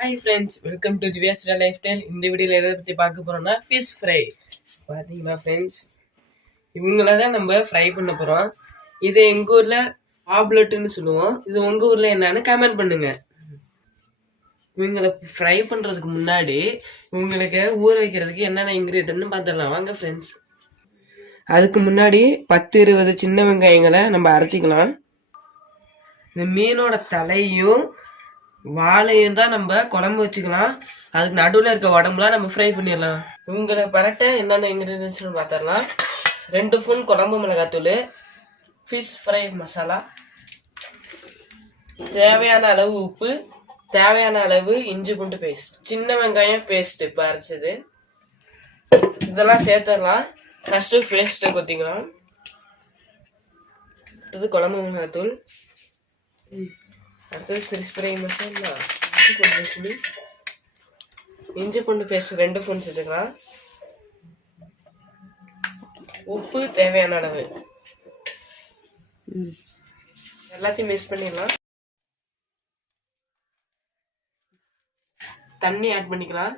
Hi friends, welcome to Divya's life style. இந்த வீடியோவில் எதை பற்றி பார்க்க போகிறோம்னா ஃபிஷ் ஃப்ரை. பார்த்தீங்களா ஃப்ரெண்ட்ஸ், இவங்கள தான் நம்ம ஃப்ரை பண்ண போகிறோம். இது எங்கள் ஊரில் ஆப்லெட்டுன்னு சொல்லுவோம். இது உங்கள் ஊரில் என்னன்னு கமெண்ட் பண்ணுங்க. இவங்களை ஃப்ரை பண்ணுறதுக்கு முன்னாடி இவங்களுக்கு ஊற வைக்கிறதுக்கு என்னென்ன இன்க்ரீடியன்ட்னு பார்த்துடலாம் வாங்க ஃப்ரெண்ட்ஸ். அதுக்கு முன்னாடி 10-20 சின்ன வெங்காயங்களை நம்ம அரைச்சிக்கலாம். இந்த மீனோட தலையும் வாழையும் தான் நம்ம குழம்பு வச்சுக்கலாம். அதுக்கு நடுவில் இருக்க உடம்புலாம் நம்ம ஃப்ரை பண்ணிடலாம். இவங்களை பரட்ட என்னென்ன இன்க்ரீடியன்ஸ்னு பார்த்துடலாம். 2 ஸ்பூன் குழம்பு மிளகாத்தூள், ஃபிஷ் ஃப்ரை மசாலா, தேவையான அளவு உப்பு, தேவையான அளவு இஞ்சி பூண்டு பேஸ்ட், சின்ன வெங்காயம் பேஸ்ட் இப்போ அரைச்சது, இதெல்லாம் சேர்த்துடலாம். ஃபஸ்ட்டு பேஸ்ட்டு கொத்திக்கலாம். அடுத்தது குழம்பு மிளகாத்தூள், அடுத்தது ஃபிஷ் ஃப்ரை மசாலா, இஞ்சி பூண்டு பேஸ்ட் 2 ஸ்பூன் சேர்த்துக்கலாம். உப்பு தேவையான அளவு, எல்லாத்தையும் மிக்ஸ் பண்ணிடலாம். தண்ணி ஆட் பண்ணிக்கலாம்.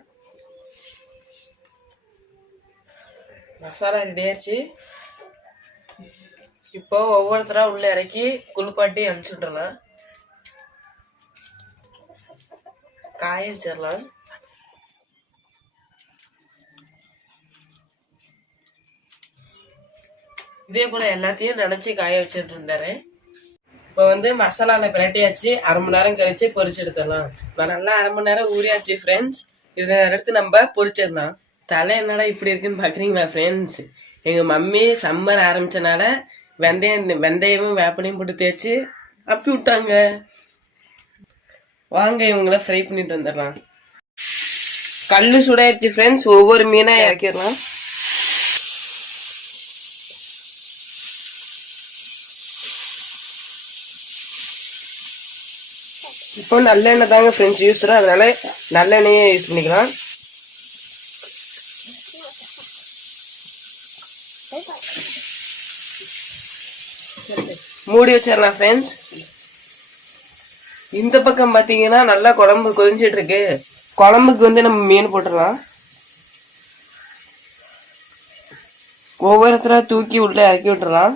மசாலா ரெடி ஆயிடுச்சு. இப்போ ஒவ்வொருத்தரா உள்ள இறக்கி குளிப்பாட்டி அனுப்பிச்சுட்றலாம். காய வச்சிடலாம். இதே போல எல்லாத்தையும் நினைச்சு காய வச்சுட்டு இருந்தாரு. இப்போ மசாலால பிரட்டியாச்சு. 1/2 மணி நேரம் கழிச்சு பொரிச்சு எடுத்துடலாம். இப்போ நல்லா 1/2 மணி நேரம் ஊறியாச்சு ஃப்ரெண்ட்ஸ். இதை எடுத்து நம்ம பொரிச்சிடலாம். தலை என்னடா இப்படி இருக்குன்னு பாக்குறீங்களா ஃப்ரெண்ட்ஸ்? எங்க மம்மி சம்மர் ஆரம்பிச்சனால வெந்தயமும் வேப்பனையும் போட்டு தேய்ச்சி அப்பி விட்டாங்க. வாங்க இவங்கள ஃப்ரை பண்ணிட்டு வந்துடலாம். கல்லு சுடாயிருச்சு ஃப்ரெண்ட்ஸ். ஒவ்வொரு மீனா இறக்கிடலாம். இப்போ நல்லெண்ணெய் தாங்க ஃப்ரெண்ட்ஸ் யூஸ், அதனால நல்லெண்ணெயே யூஸ் பண்ணிக்கலாம். மூடி வச்சிடலாம் ஃப்ரெண்ட்ஸ். இந்த பக்கம் பாத்தீங்கன்னா நல்லா குழம்பு கொதிஞ்சிட்டு இருக்கு. குழம்புக்கு நம்ம மீன் போட்டுடலாம். ஒவ்வொருத்தரா தூக்கி உள்ள இறக்கி விட்டுறலாம்.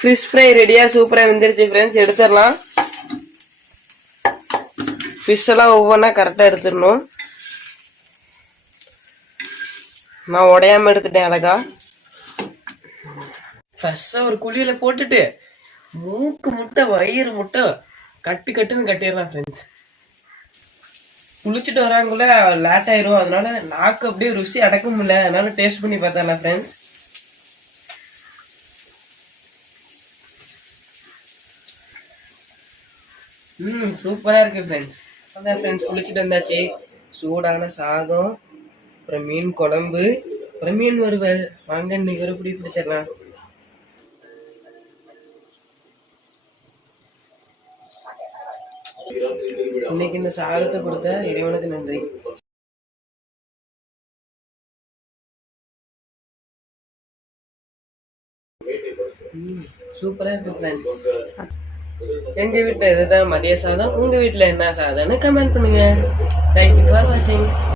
ஃபிஷ் ஃப்ரை ரெடியா சூப்பரா வெந்துருச்சு ஃப்ரெண்ட்ஸ். எடுத்துடலாம். ஃபிஷ் எல்லாம் ஒவ்வொன்றா கரெக்டா எடுத்துடணும். நான் உடையாம எடுத்துட்டேன் அழகா. ஃப்ரெஷ்ஷா ஒரு குழியில போட்டுட்டு மூக்கு முட்டை வயிறு முட்டை கட்டுன்னு கட்டிடலாம் ஃப்ரெண்ட்ஸ். குளிச்சுட்டு வராங்குள்ள லேட் ஆயிரும். அதனால நாக்கு அப்படியே ருசி அடக்க முடியல. அதனால டேஸ்ட் பண்ணி பார்த்தரலாம் ஃப்ரெண்ட்ஸ். சூப்பரா இருக்கு ஃப்ரெண்ட்ஸ். அதான் ஃப்ரெண்ட்ஸ் குளிச்சுட்டு வந்தாச்சு. சூடான சாதம், அப்புறம் மீன் குழம்பு, அப்புறம் மீன் வறுவல். வாங்க இன்னைக்கு ஒரு பிடி பிடிச்சிடலாம். இன்னைக்கு இந்த சாதத்தை கொடுத்த இறைவனுக்கு நன்றி. சூப்பரா இருக்கு ஃப்ரெண்ட்ஸ். எங்க வீட்டுல இதுதான் மதிய சாதம். உங்க வீட்டுல என்ன சாதம்னு கமெண்ட் பண்ணுங்க. தேங்க்யூ ஃபார் வாட்சிங்.